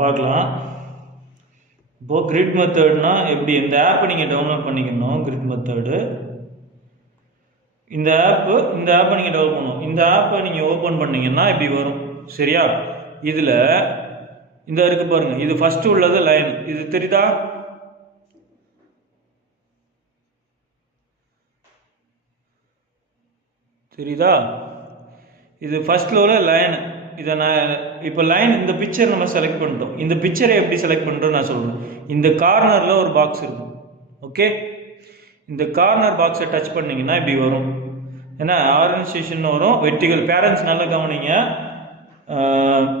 பார்க்கலாம். இப்போது கிரிட் மெத்தட்னா எப்படி, இந்த ஆப்பை நீங்கள் டவுன்லோட் பண்ணிக்கணும். கிரிட் மெத்தடு இந்த ஆப்பை நீங்கள் டவுன்லோட் பண்ணணும். இந்த ஆப்பை நீங்கள் ஓப்பன் பண்ணிங்கன்னா இப்படி வரும். சரியா? இதில் இந்த இருக்கு பாருங்கள், இது ஃபஸ்ட்டு உள்ளது லைன். இது தெரியுதா? தெரியுதா? இது ஃபஸ்ட்டில் உள்ள லைன். இதை நான் இப்போ லைன், இந்த பிக்சர் நம்ம செலக்ட் பண்ணிட்டோம். இந்த பிக்சரை எப்படி செலக்ட் பண்ணுறோன்னு நான் சொல்கிறேன். இந்த கார்னரில் ஒரு பாக்ஸ் இருக்கும். ஓகே, இந்த கார்னர் பாக்ஸை டச் பண்ணிங்கன்னா இப்படி வரும். ஏன்னா ஆர்கனைசேஷன் வரும், வெற்றிகள். பேரண்ட்ஸ் நல்லா கவனிங்க,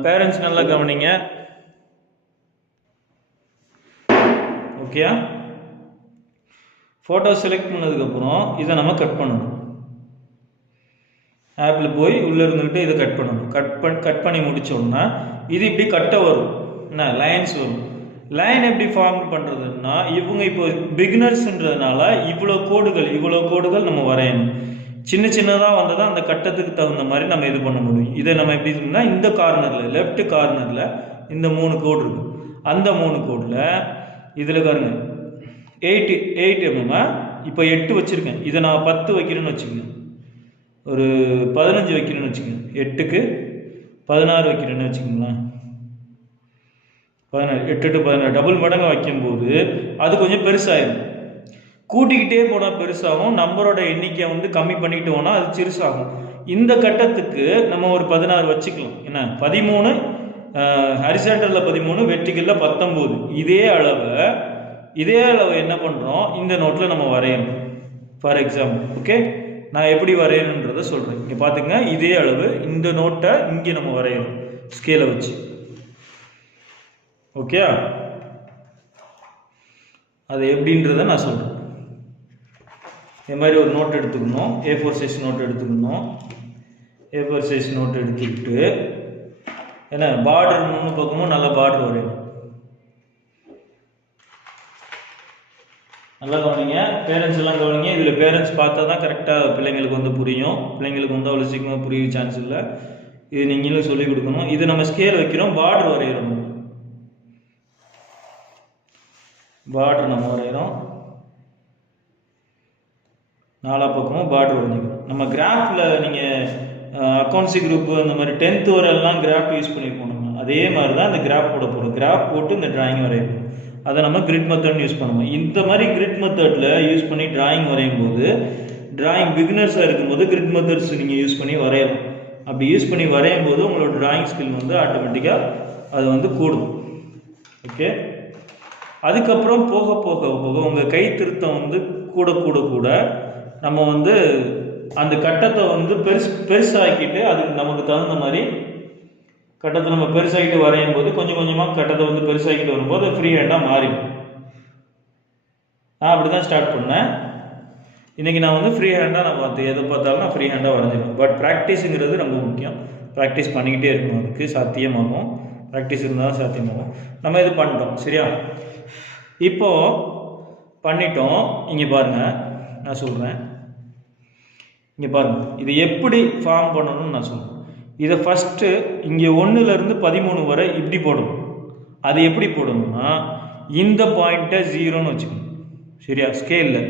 பேரண்ட்ஸ் நல்லா கவனிங்க. ஓகே, ஃபோட்டோ செலக்ட் பண்ணதுக்கப்புறம் இதை நம்ம கட் பண்ணணும். ஆப்பில் போய் உள்ளே இருந்துக்கிட்டு இதை கட் பண்ணணும். கட் பண்ணி முடித்தோன்னா இது இப்படி கட்ட வரும். என்ன லைன்ஸ் வரும். லைன் எப்படி ஃபார்ம் பண்ணுறதுன்னா, இவங்க இப்போ பிகினர்ஸ்ன்றதுனால இவ்வளோ கோடுகள் நம்ம வரையணும். சின்ன சின்னதாக வந்ததான் அந்த கட்டத்துக்கு தகுந்த மாதிரி நம்ம இது பண்ண முடியும். இதை நம்ம எப்படி சொன்னால், இந்த கார்னரில் லெஃப்ட் கார்னரில் இந்த 3 கோடு இருக்குது. அந்த 3 கோடில் இதில் பாருங்க 8 mm. இப்போ 8 வச்சுருக்கேன். இதை நான் 10 வைக்கிறேன்னு வச்சுக்கோங்க. ஒரு 15 வைக்கிறேன்னு வச்சுக்கோங்க. 8க்கு 16 வைக்கிறேன்னு வச்சுக்கோங்களேன். 8 to 16 டபுள் மடங்கு வைக்கும்போது அது கொஞ்சம் பெருசாகிடும். கூட்டிக்கிட்டே போனால் பெருசாகும், நம்பரோட எண்ணிக்கை வந்து கம்மி பண்ணிக்கிட்டு போனால் அது சிறுசாகும். இந்த கட்டத்துக்கு நம்ம ஒரு 16 வச்சுக்கலாம். என்ன 13, ஹரிசாண்டலில் 13, வெர்டிகலில் 19. இதே அளவை என்ன பண்ணுறோம், இந்த நோட்டில் நம்ம வரையணும். ஃபார் எக்ஸாம்பிள், ஓகே, நான் எப்படி வரையணுன்றதை சொல்கிறேன். இங்கே பார்த்துங்க, இதே அளவு இந்த நோட்டை இங்கே நம்ம வரையணும் ஸ்கேலை வச்சு. ஓகே, அது எப்படின்றத நான் சொல்கிறேன். இது மாதிரி ஒரு நோட் எடுத்துக்கணும். A4 சைஸ் நோட் எடுத்துக்கணும். A4 சைஸ் நோட் எடுத்துக்கிட்டு ஏன்னா பார்டர் 3 பக்கமும் நல்லா பார்டர் வரையணும். நல்லா கவனிங்க, பேரண்ட்ஸ் எல்லாம் கவனிங்க. இதில் பேரண்ட்ஸ் பார்த்தா தான் கரெக்டாக பிள்ளைங்களுக்கு வந்து புரியும். பிள்ளைங்களுக்கு வந்து அவ்வளோ சீக்கிரமாக புரிய சான்ஸ் இல்லை. இது நீங்களும் சொல்லிக் கொடுக்கணும். இது நம்ம ஸ்கேல் வைக்கிறோம், பார்டர் வரைகிறோம். பார்டர் நம்ம வரைகிறோம், 4 பக்கமும் பார்டர் வரைஞ்சிக்கிறோம். நம்ம கிராஃபில் நீங்கள் அக்கௌண்ட்ஸி குரூப்பு அந்த மாதிரி 10th வரையெல்லாம் கிராஃப் யூஸ் பண்ணியிருப்போம். நம்ம அதே மாதிரி தான் இந்த கிராஃப் போட போகிறோம். கிராஃப் போட்டு இந்த டிராயிங் வரையணும். அதை நம்ம கிரிட் மெத்தட் யூஸ் பண்ணுவோம். இந்த மாதிரி கிரிட் மெத்தடில் யூஸ் பண்ணி டிராயிங் வரையும் போது, டிராயிங் பிகினர்ஸாக இருக்கும்போது கிரிட் மெத்தட்ஸ் நீங்கள் யூஸ் பண்ணி வரையலாம். அப்படி யூஸ் பண்ணி வரையும் போது உங்களோட டிராயிங் ஸ்கில் வந்து ஆட்டோமேட்டிக்காக அது வந்து கூடும். ஓகே, அதுக்கப்புறம் போக போக போக உங்கள் கை திருத்தம் வந்து கூட நம்ம வந்து அந்த கட்டத்தை வந்து பெருசாக்கிட்டு அதுக்கு நமக்கு தகுந்த மாதிரி கட்டத்தை நம்ம பெருசாகிட்டு வரையும் போது கொஞ்சம் கொஞ்சமாக கட்டத்தை வந்து பெருசாகிட்டு வரும்போது ஃப்ரீ ஹேண்டாக மாறிடும். நான் அப்படி தான் ஸ்டார்ட் பண்ணேன். இன்றைக்கி நான் வந்து ஃப்ரீ ஹேண்டாக நான் பார்த்து எதை பார்த்தாலும் நான் ஃப்ரீ ஹேண்டாக வரைஞ்சிருவேன். பட் ப்ராக்டிஸுங்கிறது ரொம்ப முக்கியம். ப்ராக்டிஸ் பண்ணிக்கிட்டே இருக்கணும். அதுக்கு சாத்தியமாகும். ப்ராக்டிஸ் இருந்தால் தான் சாத்தியமாகும். நம்ம இது பண்ணிட்டோம். சரியா? இப்போது பண்ணிட்டோம். இங்கே பாருங்கள், நான் சொல்கிறேன். இங்கே பாருங்கள், இது எப்படி ஃபார்ம் பண்ணணும்னு நான் சொல்கிறேன். இதை ஃபஸ்ட்டு இங்கே 1லேருந்து 13 வரை இப்படி போடணும். அது எப்படி போடணும்னா, இந்த பாயிண்ட்டை 0ன்னு வச்சுக்கணும். சரியா? ஸ்கேலில்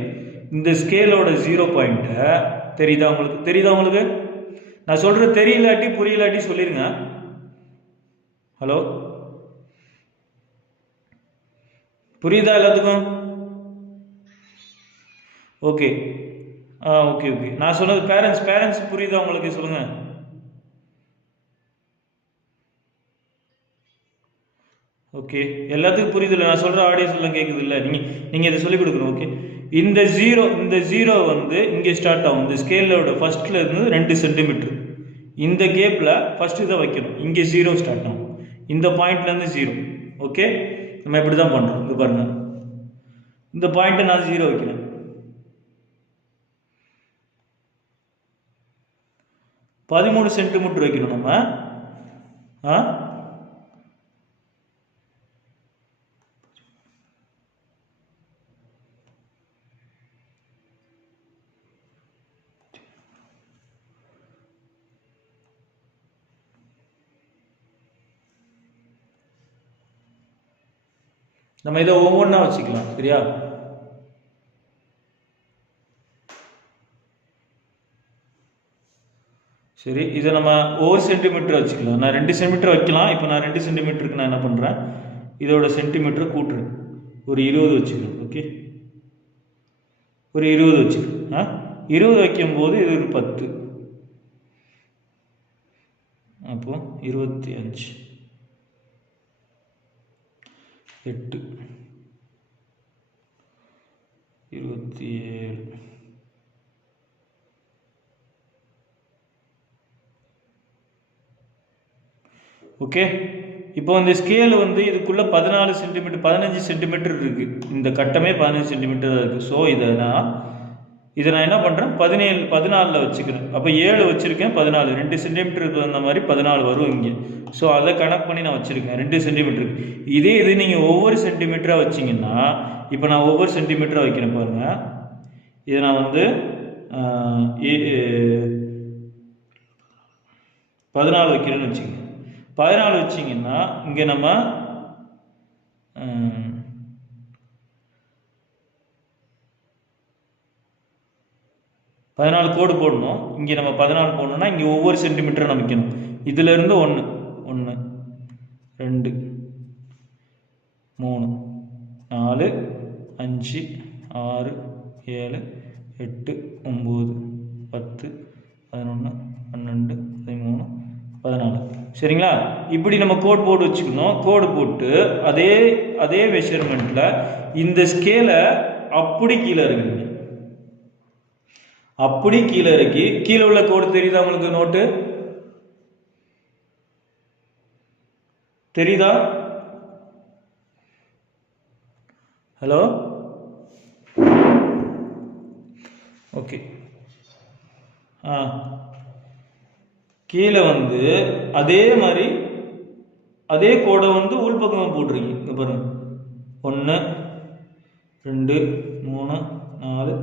இந்த ஸ்கேலோட 0 பாயிண்ட்டை தெரியுதா உங்களுக்கு? நான் சொல்கிறது தெரியலாட்டி புரியலாட்டி சொல்லிடுங்க. ஹலோ, புரியுதா எல்லாத்துக்கும்? Okay, okay. நான் சொன்னது பேரண்ட்ஸ் புரியுதா உங்களுக்கு? சொல்லுங்கள். ஓகே, எல்லாத்துக்கும் புரியுது இல்லை? நான் சொல்கிற ஆடியன்ஸ் எல்லாம் கேட்குது இல்லை? நீங்கள் இதை சொல்லிக் கொடுக்கணும். ஓகே, இந்த ஜீரோ வந்து இங்கே ஸ்டார்ட் ஆகும். இந்த ஸ்கேலோட ஃபஸ்ட்டில் இருந்து 2 சென்டிமீட்டர் இந்த கேப்பில் ஃபஸ்ட்டு இதை வைக்கணும். இங்கே 0 ஸ்டார்ட் ஆகும். இந்த பாயிண்ட்லேருந்து 0. ஓகே, நம்ம இப்படி தான் பண்ணுறோம். இங்கே பாருங்கள், இந்த பாயிண்ட்டை நான் 0 வைக்கிறேன். 13 சென்டிமீட்டர் வைக்கணும் நம்ம. நம்ம இதை ஒவ்வொன்றா வச்சுக்கலாம். சரியா? சரி, இதை நம்ம ஒவ்வொரு சென்டிமீட்டர் வச்சுக்கலாம். நான் 2 சென்டிமீட்டர் வைக்கலாம். இப்போ நான் 2 சென்டிமீட்டருக்கு நான் என்ன பண்ணுறேன், இதோட சென்டிமீட்டர் கூட்டுறேன். ஒரு 20 வச்சுக்கலாம். ஓகே, ஒரு 20 வச்சுக்கலாம். 20 வைக்கும்போது இது ஒரு 10, அப்போ 25, 8, 27. ஓகே, இப்போ இந்த ஸ்கேல் வந்து இதுக்குள்ள 14 சென்டிமீட்டர் 15 சென்டிமீட்டர் இருக்கு. இந்த கட்டமே 15 சென்டிமீட்டர் தான் இருக்கு. ஸோ இதை நான் என்ன பண்ணுறேன், 14 வச்சுக்கிறேன். அப்போ 7 வச்சுருக்கேன், 14, 2 சென்டிமீட்டருக்கு தகுந்த மாதிரி 14 வரும் இங்கே. ஸோ அதை கணக்கு பண்ணி நான் வச்சுருக்கேன் 2 சென்டிமீட்டருக்கு. இதே இது நீங்கள் ஒவ்வொரு சென்டிமீட்டராக வச்சிங்கன்னா, இப்போ நான் ஒவ்வொரு சென்டிமீட்டராக வைக்கிறேன் பாருங்கள். இதை நான் வந்து 14 வைக்கிறேன்னு வச்சுக்கோங்க. 14 வச்சிங்கன்னா இங்கே நம்ம 14 கோடு போடணும். இங்கே நம்ம 14 போடணும்னா இங்கே ஒவ்வொரு சென்டிமீட்டரும் நம்ம வைக்கணும். இதிலிருந்து 1 1 2 3 4 5 6 7 8 9 10 11 12 13 14. சரிங்களா? இப்படி நம்ம கோட் போட்டு வச்சுக்கணும். கோடு போட்டு அதே மெஷர்மெண்ட்ல இந்த ஸ்கேலை அப்படி கீழே இருக்குங்க. அப்படி கீழே இறக்கி, கீழே உள்ள கோடு தெரியுதா உங்களுக்கு? நோட்டு தெரியுதா? Hello, okay. கீழே வந்து அதே மாதிரி அதே கோடை வந்து உள்பக்கமாக போட்டுருங்க. இங்கே பாருங்க, 1 2 3 4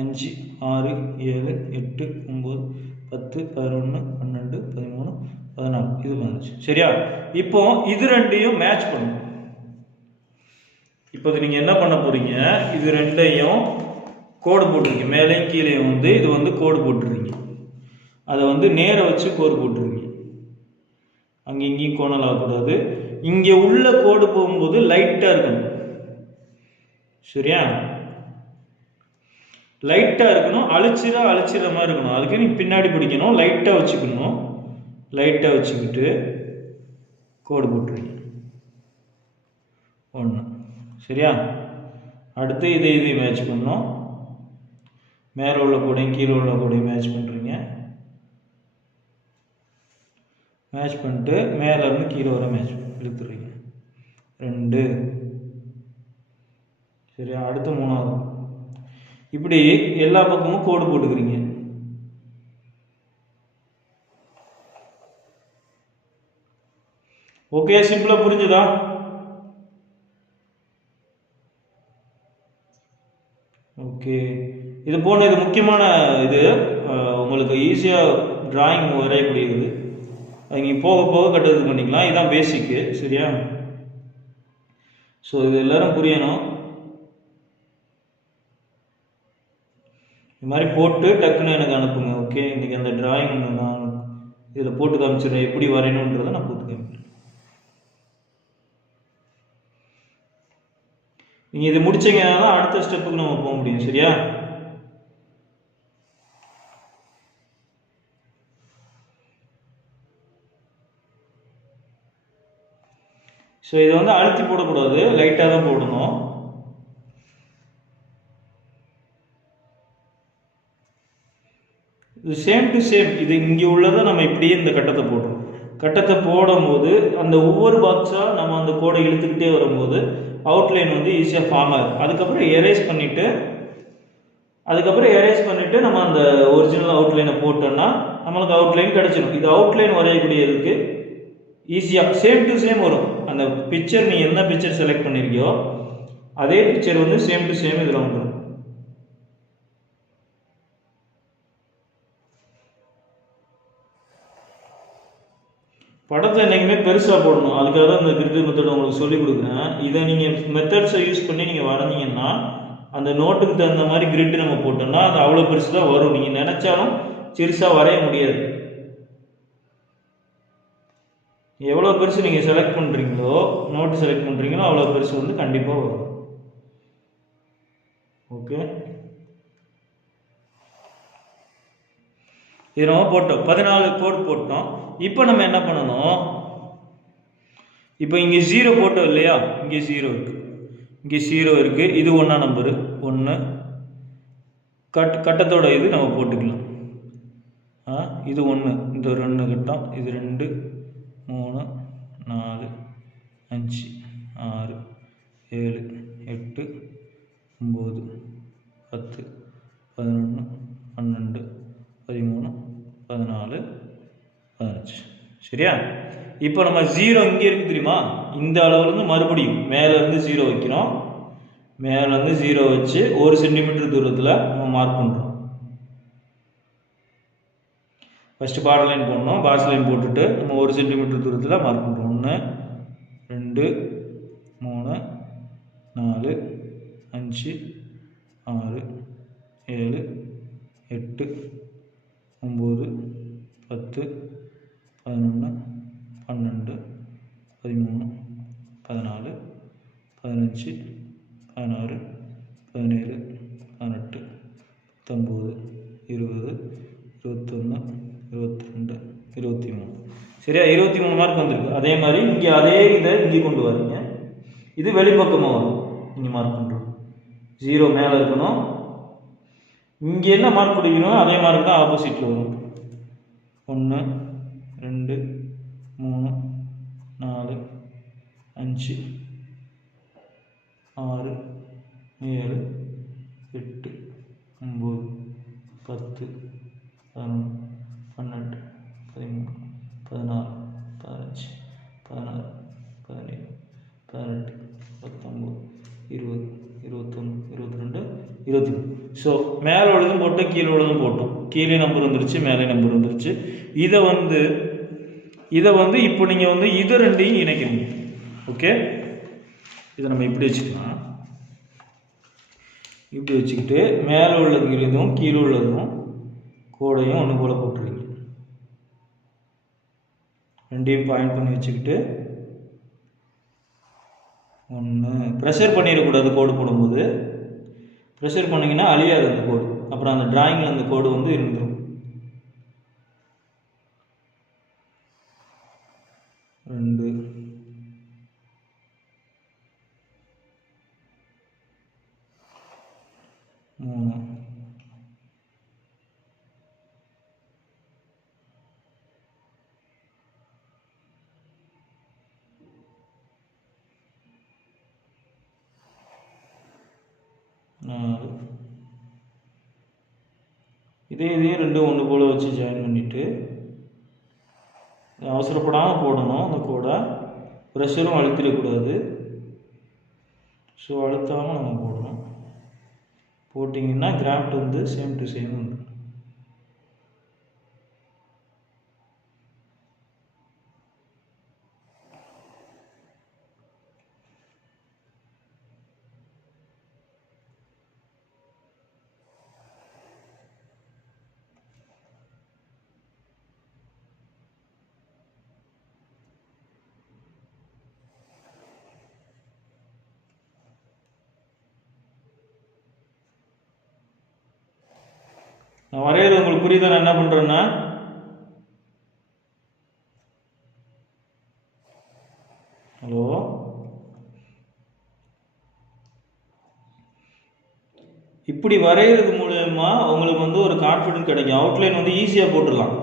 5 6 7 8 9 10 11 12 13 14 இது வந்துச்சு. சரியா? இப்போ இது ரெண்டையும் மேட்ச் பண்ணும். இப்போ நீங்க என்ன பண்ண போறீங்க, இது ரெண்டையும் கோடு போட்டுருங்க. மேலேயும் கீழேயும் வந்து இது வந்து கோடு போட்டுருங்க. அதை வந்து நேர வச்சு கோடு போட்டுருங்க. அங்கே இங்கேயும் கோணல் ஆகக்கூடாது. இங்கே உள்ள கோடு போகும்போது லைட்டாக இருக்கணும். சரியா? லைட்டாக இருக்கணும். அழிச்சிட மாதிரி இருக்கணும். அதுக்கு நீ பின்னாடி பிடிக்கணும். லைட்டாக வச்சுக்கணும். லைட்டாக வச்சுக்கிட்டு கோடு போட்டுருங்க. 1. சரியா? அடுத்து இதை மேட்ச் பண்ணணும். மேலே உள்ள கோடையும் கீழே உள்ள கோடையும் மேட்ச் பண்ணுறீங்க. மேட்ச் பண்ணிட்டு மேலேருந்து கீழே வர மேட்ச் இழுத்துறீங்க. 2. சரியா? அடுத்து 3வது. இப்படி எல்லா பக்கமும் கோடு போட்டுக்கிறீங்க. ஓகே, சிம்பிளா புரிஞ்சுதா? ஓகே, இது போல இது முக்கியமான இது உங்களுக்கு ஈஸியா டிராயிங் வரையக்கூடியது. நீங்க போக போக கட்டுறது பண்ணிக்கலாம். இதுதான் பேசிக்கு. சரியா? ஸோ இது எல்லாரும் புரியணும். இது மாதிரி போட்டு டக்குன்னு எனக்கு அனுப்புங்க. ஓகே, இன்னைக்கு அந்த டிராயிங் நான் இதில் போட்டு காமிச்சிடுறேன். எப்படி வரையணுன்றதை நான் போட்டு காமிக்கிறேன். நீங்கள் இது முடிச்சிங்கன்னா தான் அடுத்த ஸ்டெப்புக்கு நம்ம போக முடியும். சரியா? ஸோ இதை வந்து அழுத்தி போடக்கூடாது, லைட்டாக தான் போடணும். இது சேம் டு சேம். இது இங்கே உள்ளதை நம்ம இப்படியே இந்த கட்டத்தை போடுறோம். கட்டத்தை போடும்போது அந்த ஒவ்வொரு பாக்ஸாக நம்ம அந்த கோடை இழுத்துக்கிட்டே வரும்போது அவுட்லைன் வந்து ஈஸியாக ஃபார்ம் ஆகும். அதுக்கப்புறம் எரேஸ் பண்ணிவிட்டு நம்ம அந்த ஒரிஜினல் அவுட்லைனை போட்டோம்னா நம்மளுக்கு அவுட்லைன் கிடச்சிடும். இது அவுட்லைன் வரையக்கூடியதுக்கு ஈஸியாக சேம் டு சேம் வரும். அந்த பிக்சர் நீ என்ன பிக்சர் செலக்ட் பண்ணியிருக்கியோ அதே பிக்சர் வந்து சேம் டு சேம் இதில் வந்துடும். படத்தை என்றைக்குமே பெருசாக போடணும். அதுக்காக தான் இந்த கிரிட் மெத்தட் உங்களுக்கு சொல்லிக் கொடுக்குறேன். இதை நீங்கள் மெத்தட்ஸை யூஸ் பண்ணி நீங்கள் வரைஞ்சிங்கன்னா அந்த நோட்டுக்கு தகுந்த மாதிரி கிரிட் நம்ம போட்டோம்னா அது அவ்வளோ பெருசு தான் வரும். நீங்கள் நினச்சாலும் சிறுசாக வரைய முடியாது. எவ்வளோ பெருசு நீங்கள் செலக்ட் பண்ணுறீங்களோ, நோட்டு செலக்ட் பண்ணுறீங்களோ அவ்வளோ பெருசு வந்து கண்டிப்பாக வரும். ஓகே, இது நம்ம போட்டோம், 14 கோட் போட்டோம். இப்போ நம்ம என்ன பண்ணணும், இப்போ இங்கே 0 போட்டோம் இல்லையா, இங்கே 0 இருக்குது, இங்கே 0 இருக்குது. இது 1 நம்பரு, 1 கட்டத்தோட இது நம்ம போட்டுக்கலாம். இது 1, இந்த 2 கட்டம், இது 2, 3, 4, 5, 6, 7, 8, 9, 10, 11, 12, 13, 14, 15. சரியா? இப்போ நம்ம 0 இங்கே இருக்கு தெரியுமா, இந்த அளவுலேருந்து மறுபடியும் மேலேருந்து 0 வைக்கிறோம். மேலேருந்து 0 வச்சு 1 சென்டிமீட்டர் தூரத்தில் நம்ம மார்க் பண்ணுறோம். ஃபஸ்ட்டு பார்டர் லைன் போடணும். பார்டர் லைன் போட்டுட்டு நம்ம 1 சென்டிமீட்டர் தூரத்தில் மார்க் பண்ணுறோம். 1, 2, 3, 4, 5, 6, 7, 8, 9, 10, 11, 12, 13, 14, 15, 16, 17, 18, 19, 20, 21, 22, 23. சரியா? 23 மார்க் வந்துருக்கு. அதே மாதிரி இங்கே அதே இதை இங்கே கொண்டு வரீங்க. இது வெளிப்பக்கமாக வரும். நீங்கள் மார்க் பண்ணுறோம். 0 மேலே இருக்கணும். இங்கே என்ன மார்க் கொடுக்கணும் அதே மார்க் தான் ஆப்போசிட்டில் வரும். 1, 2, 3, 4, 5, 6, 7, 8, 9, 10, 11, 12, 13, 14, 15, 16, 17, 18, 19, 20, 21, 22, 23. ஸோ மேலே உள்ளதும் போட்டோம், கீழே உள்ளதும் போட்டோம். கீழே நம்பர் வந்துருச்சு, மேலே நம்பர் வந்துருச்சு. இதை வந்து இப்போ நீங்கள் வந்து இது ரெண்டையும் இணைக்கணும். ஓகே, இதை நம்ம இப்படி வச்சுக்கலாம். இப்படி வச்சுக்கிட்டு மேலே உள்ளது இதுவும் கீழே உள்ளதும் கோடையும் ஒன்று போல் போட்டுருவீங்க. ரெண்டையும் பாயிண்ட் பண்ணி வச்சுக்கிட்டு ஒன்று ப்ரெஷர் பண்ணிடக்கூடாது. கோடு போடும்போது ப்ரெஷர் பண்ணிங்கன்னா அழியாது அந்த கோடு. அப்புறம் அந்த டிராயிங்கில் அந்த கோடு வந்து இருந்துடும். 2, 3, 4. இதையும் 2 ஒன்று போல் வச்சு ஜாயின் பண்ணிவிட்டு அவசரப்படாமல் போடணும் அந்த கோடை. ப்ரெஷரும் அழுத்திடக்கூடாது. ஸோ அழுத்தாமல் நம்ம போடணும். போட்டிங்கன்னா கிராஃப்ட் வந்து சேம் டு சேம் வந்துடும். நான் வரைகிறது உங்களுக்கு புரியுதா? நான் என்ன பண்ணுறேன்னா ஹலோ, இப்படி வரைகிறது மூலமா உங்களுக்கு வந்து ஒரு கான்ஃபிடென்ட் கிடைக்கும். அவுட்லைன் வந்து ஈஸியாக போட்டுடலாம்.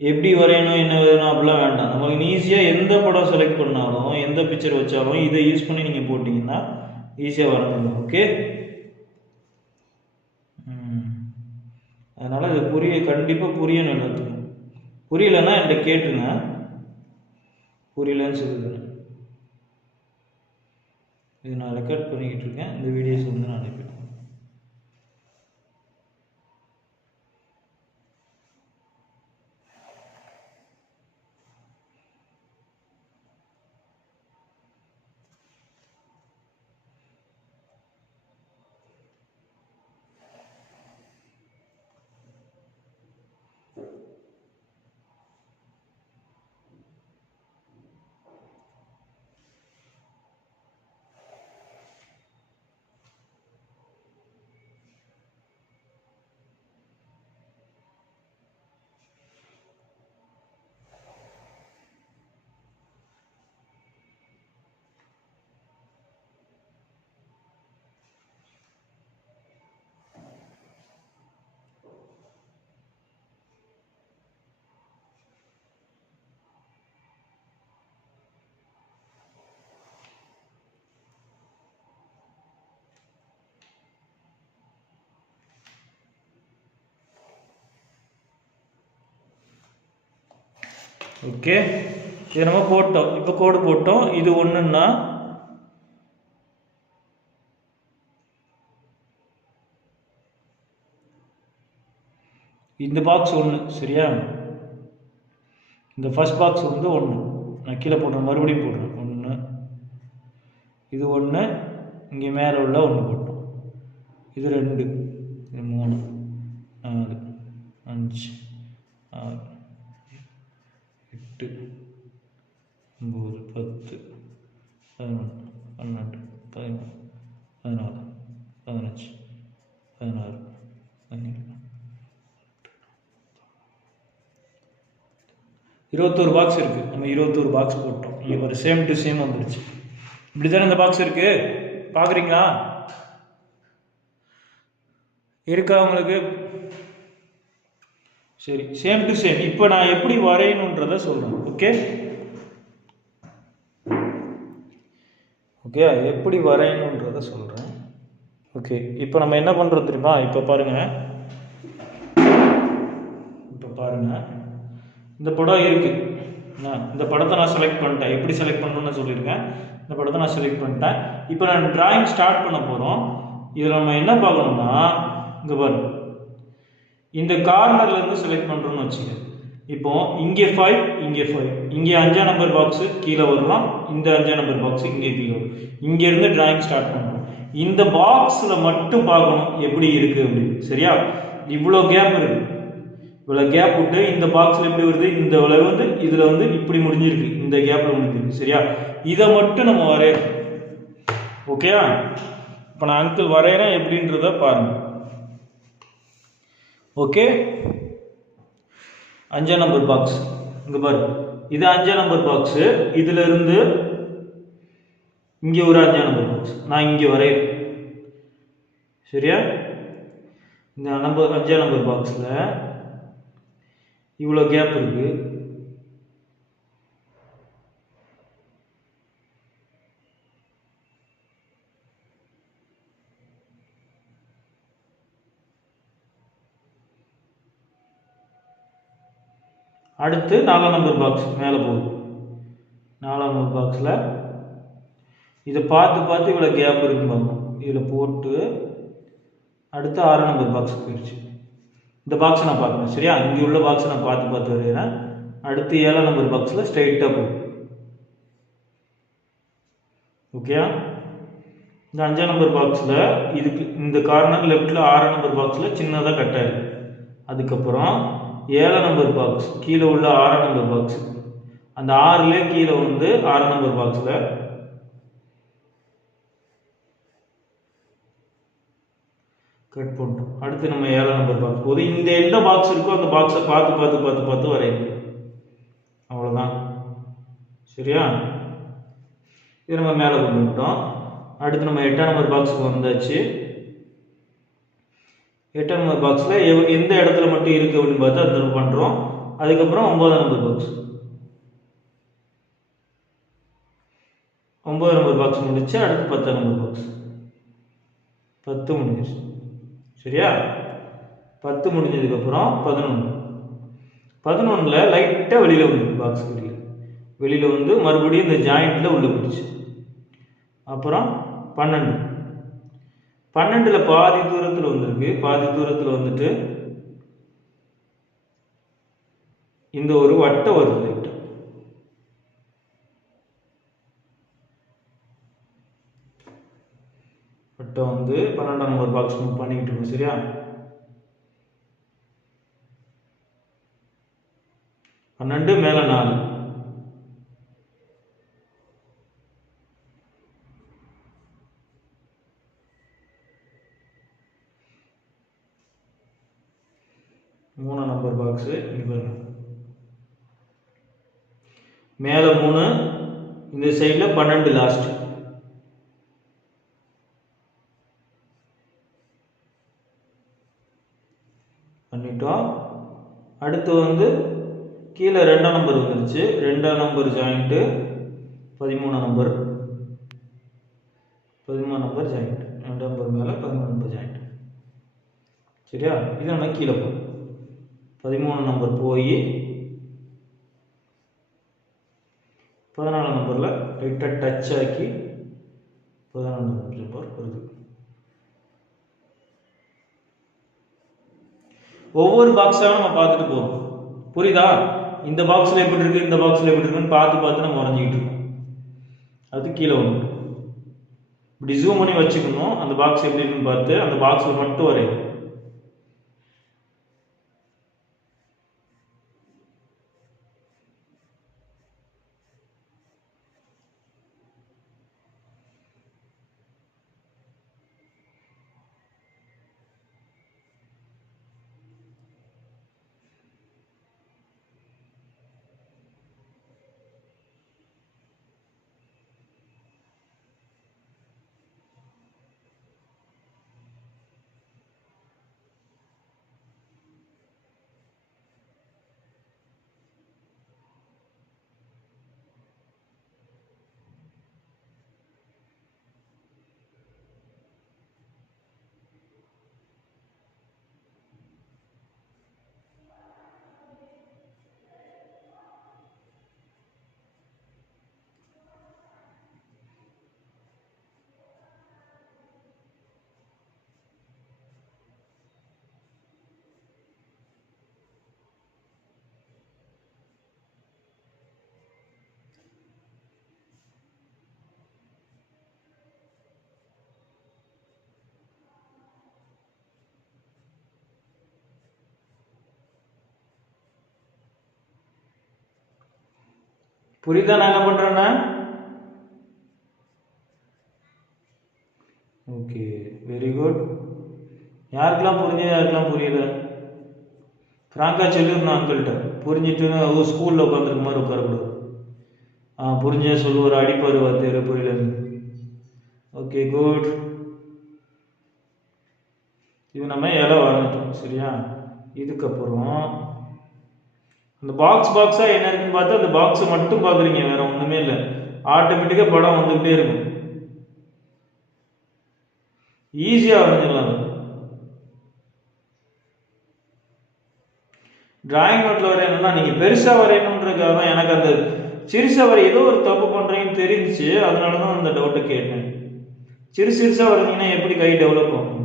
எப்படி வரையணும் என்ன வேணும் அப்படிலாம் வேண்டாம். உங்களுக்கு ஈஸியாக எந்த படம் செலக்ட் பண்ணாலும் எந்த பிக்சர் வச்சாலும் இதை யூஸ் பண்ணி நீங்கள் போட்டிங்கன்னா ஈஸியாக வர முடியும். ஓகே, அதனால் இது கண்டிப்பாக புரியணும் எல்லாத்துக்கும். புரியலைன்னா என்கிட்ட கேட்டுங்க. புரியலன்னு சொல்லுங்க. இது நான் ரெக்கார்ட் பண்ணிக்கிட்டு இருக்கேன். இந்த வீடியோஸ் வந்து நான் அனுப்பிடுவேன். ஓகே, இதை நம்ம போட்டோம். இப்போ கோடு போட்டோம். இது ஒன்றுன்னா இந்த பாக்ஸ் 1 சரியா. இந்த ஃபர்ஸ்ட் பாக்ஸ் வந்து 1 நான் கீழே போடுறேன், மறுபடியும் போடுறேன் 1. இது 1, இங்கே மேலே உள்ள 1 போட்டோம். இது 2, இது 3, 4, 5, 6, 8, 9, 10, 11, 12, 13, 14, 15, 16, 17, 21 பாக்ஸ் இருக்குது. நம்ம 21 பாக்ஸ் போட்டோம். இங்கே ஒரு சேம் டு சேம் வந்துடுச்சு. இப்படி தானே இந்த பாக்ஸ் இருக்குது, பார்க்குறீங்களா? இருக்கா உங்களுக்கு? சரி, சேம் டு சேம். இப்போ நான் எப்படி வரையணுன்றதை சொல்கிறேன். ஓகே ஓகே, எப்படி வரையணுன்றதை சொல்கிறேன். ஓகே, இப்போ நம்ம என்ன பண்ணுறோம் தெரியுமா? இப்போ பாருங்கள், இந்த படம் இருக்குது. இந்த படத்தை நான் செலக்ட் பண்ணிட்டேன். எப்படி செலக்ட் பண்ணணும்னு சொல்லியிருக்கேன். இந்த படத்தை நான் செலக்ட் பண்ணிட்டேன். இப்போ நான் டிராயிங் ஸ்டார்ட் பண்ண போகிறோம். இதில் நம்ம என்ன பார்க்கணும்னா, இங்கே பாருங்க, இந்த கார்னர்லேருந்து செலக்ட் பண்ணுறோன்னு வச்சுக்க. இப்போ இங்கே 5, இங்கே 5, இங்கே 5ஆம் நம்பர் பாக்ஸு கீழே வரலாம். இந்த 5ஆம் நம்பர் பாக்ஸு இங்கே கீழே வரும். இங்கேருந்து டிராயிங் ஸ்டார்ட் பண்ணுறோம். இந்த பாக்ஸில் மட்டும் பார்க்கணும் எப்படி இருக்குது அப்படின்னு. சரியா? இவ்வளோ கேப் இருக்குது. இவ்வளோ கேப் விட்டு இந்த பாக்ஸில் எப்படி வருது, இந்த விளைவு வந்து இதில் வந்து இப்படி முடிஞ்சிருக்கு, இந்த கேப்பில் முடிஞ்சிருக்கு. சரியா? இதை மட்டும் நம்ம வரையணும். ஓகேயா? இப்போ நான் அங்கிள் வரைகிறேன் எப்படின்றத பாருங்க. ஓகே, 5ஆம் நம்பர் பாக்ஸ் இங்கே பாரு, இது 5ஆம் நம்பர் பாக்ஸு. இதில் இருந்து இங்கே ஒரு 5ஆம் நம்பர் பாக்ஸ் நான் இங்கே வரைகிறேன். சரியா? இந்த 5ஆம் நம்பர் பாக்ஸில் இவ்வளோ கேப் இருக்கு. அடுத்து 4ஆம் நம்பர் பாக்ஸ் மேலே போகுது. 4ஆம் நம்பர் பாக்ஸில் இதை பார்த்து இவ்வளோ கேப் இருக்குன்னு பார்க்கணும். இதில் போட்டு அடுத்து 6ஆம் நம்பர் பாக்ஸ் போயிடுச்சு. இந்த பாக்ஸை நான் பார்க்குறேன். சரியா? இங்கே உள்ள பாக்ஸை நான் பார்த்து வரைகிறேன். அடுத்து 7ஆம் நம்பர் பாக்ஸில் ஸ்ட்ரைட்டாக போகும். ஓகேயா? இந்த 5ஆம் நம்பர் பாக்ஸில் இதுக்கு இந்த கார்னர் லெஃப்டில் 6ஆம் நம்பர் பாக்ஸில் சின்னதாக கட்டாக இருக்கு. அதுக்கப்புறம் 7ஆம் நம்பர் பாக்ஸ் கீழே உள்ள 6ஆம் நம்பர் பாக்ஸ், அந்த 6லே கீழே வந்து 6ஆம் நம்பர் பாக்ஸில் கட் பண்ணிட்டோம். அடுத்து நம்ம 7ஆம் நம்பர் பாக்ஸ் போது இந்த எந்த பாக்ஸ் இருக்கோ அந்த பாக்ஸை பார்த்து வரையணும். அவ்வளோதான். சரியா? இது நம்ம மேலே கொண்டு வந்துட்டோம். அடுத்து நம்ம 8ஆம் நம்பர் பாக்ஸுக்கு வந்தாச்சு. 8ஆம் நம்பர் பாக்ஸில் எந்த இடத்துல மட்டும் இருக்குது அப்படின்னு பார்த்து அதை நம்ம பண்ணுறோம். அதுக்கப்புறம் 9ஆம் நம்பர் பாக்ஸ், 9ஆம் நம்பர் பாக்ஸ் முடிச்சு. அடுத்து 10ஆம் நம்பர் பாக்ஸ், 10 முடிஞ்சிச்சு. சரியா? 10 முடிஞ்சதுக்கப்புறம் 11ல் லைட்டாக வெளியில் வந்துருக்கு. பாக்ஸ் வெளியில் வந்து மறுபடியும் இந்த ஜாயிண்டில் உள்ளே போயிடுச்சு. அப்புறம் 12ல் பாதி தூரத்தில் வந்திருக்கு. பாதி தூரத்தில் வந்துட்டு இந்த ஒரு வட்டம் வருது. லைட்டாக வட்டம் வந்து 12ஆம் நம்பர் பாக்ஸ் பண்ணிக்கிட்டு இருக்கோம். சரியா? 12 மேலே 4, மூணாம் நம்பர் பாக்ஸு மேலே 3, இந்த சைடில் 12 லாஸ்ட். பண்ணிட்டோம். அடுத்து வந்து கீழே 2ஆம் நம்பர் வந்துருச்சு. 2ஆம் நம்பர் ஜாயிண்ட்டு 13ஆம் நம்பர், 13ஆம் நம்பர் ஜாயிண்ட், 2ஆம் நம்பர் மேலே 13ஆம் நம்பர் ஜாயிண்ட். சரியா? இது நம்ம கீழே போகும். 13ஆம் நம்பர் போய் 14 நம்பரில் லைட்டாக டச் ஆக்கி 14 நம்பர் வருது. ஒவ்வொரு பாக்ஸாக நம்ம பார்த்துட்டு போகிறோம். புரியுதா? இந்த பாக்ஸில் எப்படி இருக்குது, இந்த பாக்ஸில் எப்படி இருக்குன்னு பார்த்து நம்ம வரைஞ்சிக்கிட்டு இருக்கோம். அது கீழே வந்துடும். இப்படி ஜூம் பண்ணி வச்சுக்கணும். அந்த பாக்ஸ் எப்படி இருக்குன்னு பார்த்து அந்த பாக்ஸில் மட்டும் வரையணும். புரியுதா நான் என்ன பண்ணுறேன்னா? Okay, very good. யாருக்கெல்லாம் புரிஞ்சு யாருக்கெல்லாம் புரியல? ஃப்ராங்கா சொல்லிடணும் அங்கிள்கிட்ட. புரிஞ்சிட்டு ஸ்கூலில் உட்காந்துருக்க மாதிரி உட்காரக்கூடாது. புரிஞ்ச சொல்லுவார், அடிப்பார் வார்த்தையர் புரியல. Okay, good. இது நம்ம இலை வரைஞ்சிட்டோம். சரியா? இதுக்கப்புறம் அந்த பாக்ஸாக என்ன இருக்குன்னு பார்த்தா அந்த பாக்ஸை மட்டும் பார்க்குறீங்க, வேற ஒன்றுமே இல்லை. ஆட்டோமேட்டிக்காக படம் வந்துக்கிட்டே இருக்கும். ஈஸியாக வரைஞ்சிடலாம். டிராயிங் நோட்டில் வரையணும்னா நீங்கள் பெருசாக வரையணுன்றதுக்காக தான். எனக்கு அந்த சிறுசாக வரைய ஏதோ ஒரு தப்பு பண்ணுறீங்கன்னு தெரிஞ்சிச்சு, அதனால தான் அந்த டவுட்டை கேட்டேன். சிறுசாக வரைஞ்சிங்கன்னா எப்படி கை டெவலப் ஆகும்?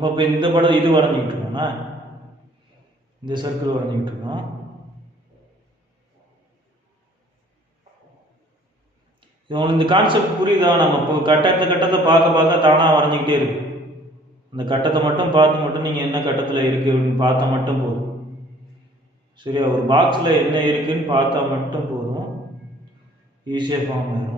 நம்ம இப்போ இந்த படம் இது வரைஞ்சிக்கிட்டு இருக்கோம்னா இந்த சர்க்கிள் வரைஞ்சிக்கிட்டு இருக்கோம். உங்களுக்கு இந்த கான்செப்ட் புரியுதா? நம்ம இப்போ கட்டத்தை பார்க்க பார்க்க தானாக வரைஞ்சிக்கிட்டே இருக்கு. அந்த கட்டத்தை மட்டும் பார்த்து மட்டும் நீங்கள் என்ன கட்டத்தில் இருக்குது அப்படின்னு பார்த்தா மட்டும் போதும். சரியா? ஒரு பாக்ஸில் என்ன இருக்குன்னு பார்த்தா மட்டும் போதும், ஈஸியாக ஃபார்ம் ஆயிடும்.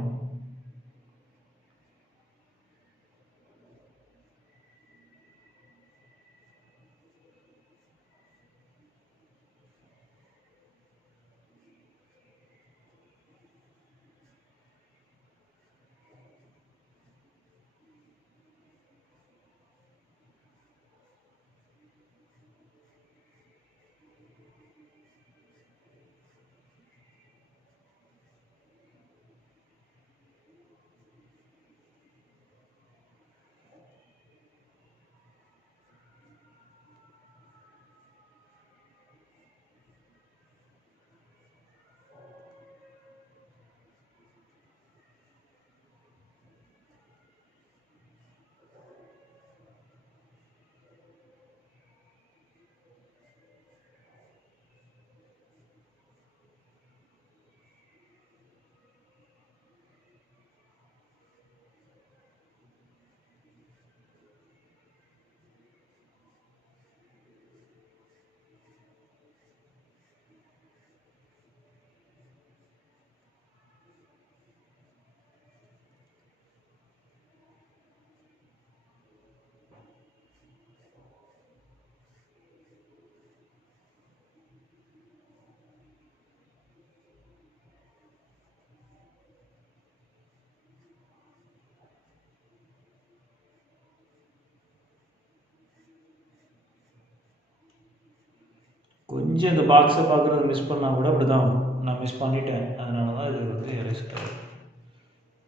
கொஞ்சம் இந்த பாக்ஸை பார்க்குறது மிஸ் பண்ணால் கூட அப்படி தான் நான் மிஸ் பண்ணிட்டேன். அதனால தான் இது வந்து எரேஸ் ஆகுது.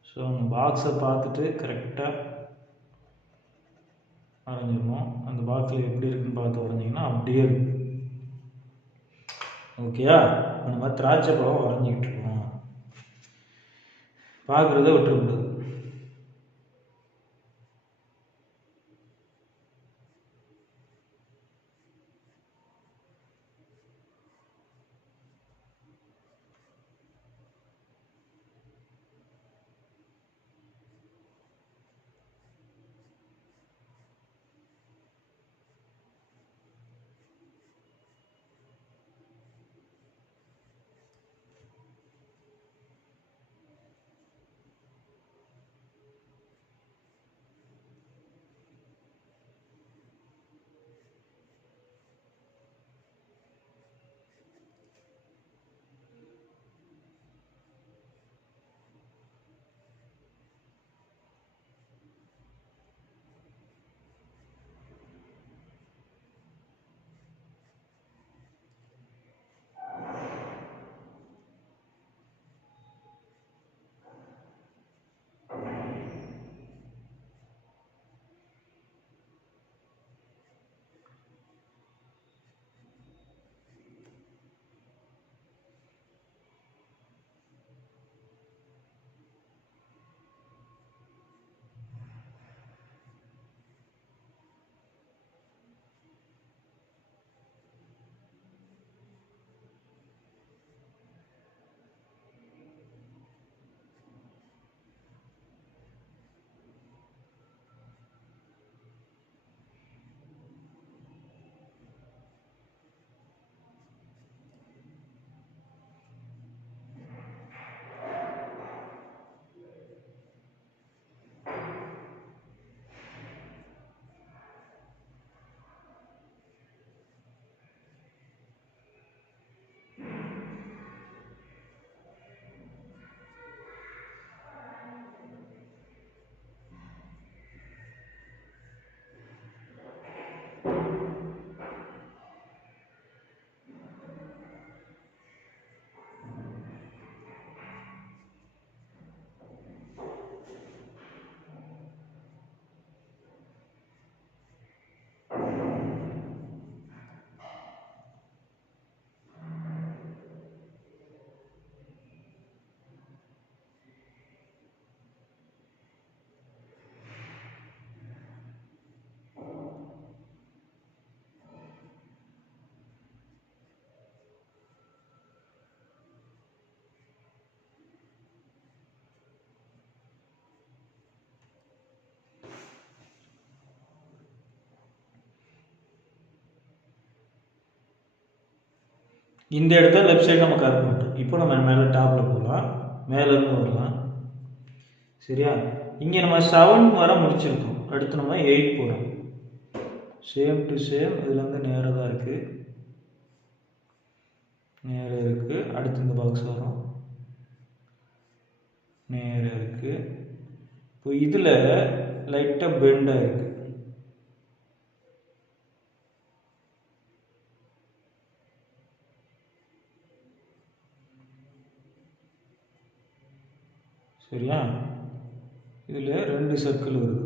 ஸோ அந்த பாக்ஸை பார்த்துட்டு கரெக்டாக வரைஞ்சிடணும். அந்த பாக்ஸில் எப்படி இருக்குன்னு பார்த்து வரைஞ்சிங்கன்னா அப்படியே இருக்கும். ஓகேயா? அந்த மாதிரி திராட்சை பழம் வரைஞ்சிக்கிட்டு இருக்கோம். பார்க்குறத விட்டுருக்கூடாது. இந்த இடத்துல லெஃப்ட் சைடு நம்ம கரெக்ட் பண்ணிட்டோம். இப்போ நம்ம மேலே டாப்பில் போகலாம், மேலேருந்து வரலாம். சரியா? இங்கே நம்ம 7 வர முடிச்சிருக்கோம். அடுத்து நம்ம 8 போகிறோம். சேம் டு சேம் இதுலேருந்து நேராக தான் இருக்குது, நேராக இருக்குது. அடுத்து இந்த பாக்ஸ் வரும், நேராக இருக்குது. இப்போ இதில் லைட்டாக பெண்டாக இருக்குது. சரியா? இதில் 2 சர்க்கிள் வருது.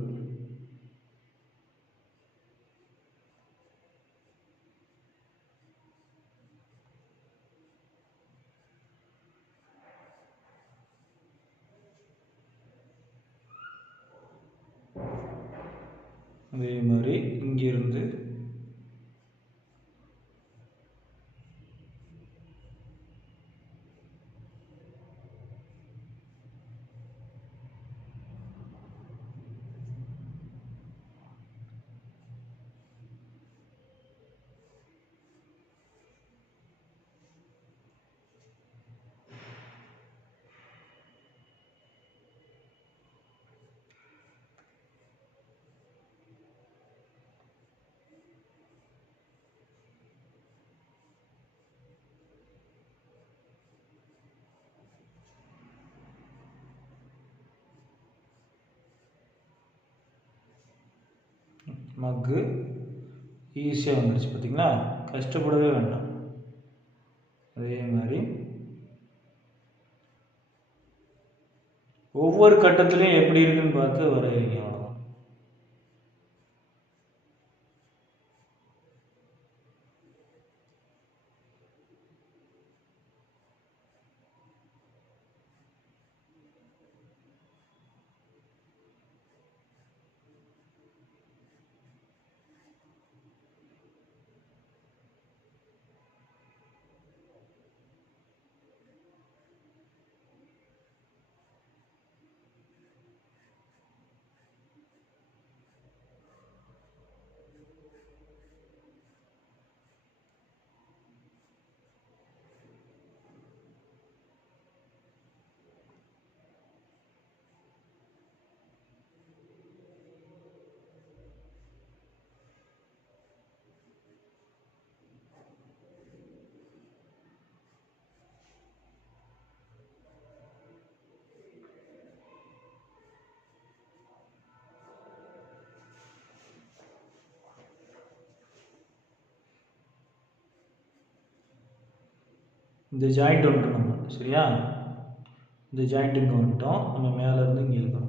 அதே மாதிரி இங்கிருந்து மக்கு ஈஸியாக வந்துடுச்சு. பார்த்தீங்களா? கஷ்டப்படவே வேண்டாம். அதே மாதிரி ஒவ்வொரு கட்டத்துலையும் எப்படி இருக்குன்னு பார்த்து வரைகிறீங்க. அவ்வளோதான். இந்த ஜாயிண்ட் வந்துட்டோம் நம்ம. சரியா? இந்த ஜாயிண்ட் இங்கே வந்துட்டோம். நம்ம மேலேருந்து இங்கே இருக்கணும்.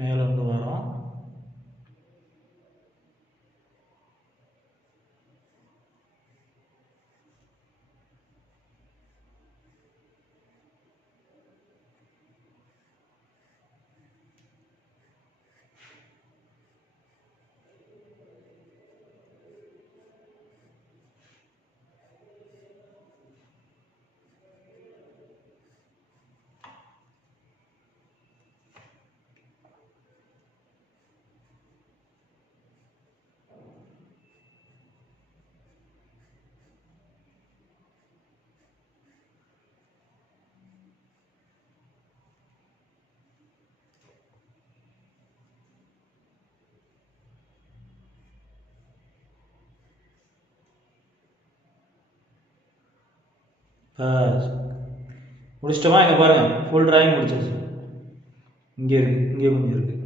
மேலேருந்து வரோம். முடிச்சிட்டோமா? இங்கே பாருங்கள், ஃபுல் டிராயிங் முடிச்சிருச்சு. இங்கே இருக்குது, இங்கே கொஞ்சம் இருக்குது.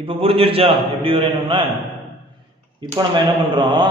இப்போ புரிஞ்சிருச்சா எப்படி வரையணும்னா? இப்போ நம்ம என்ன பண்ணுறோம்,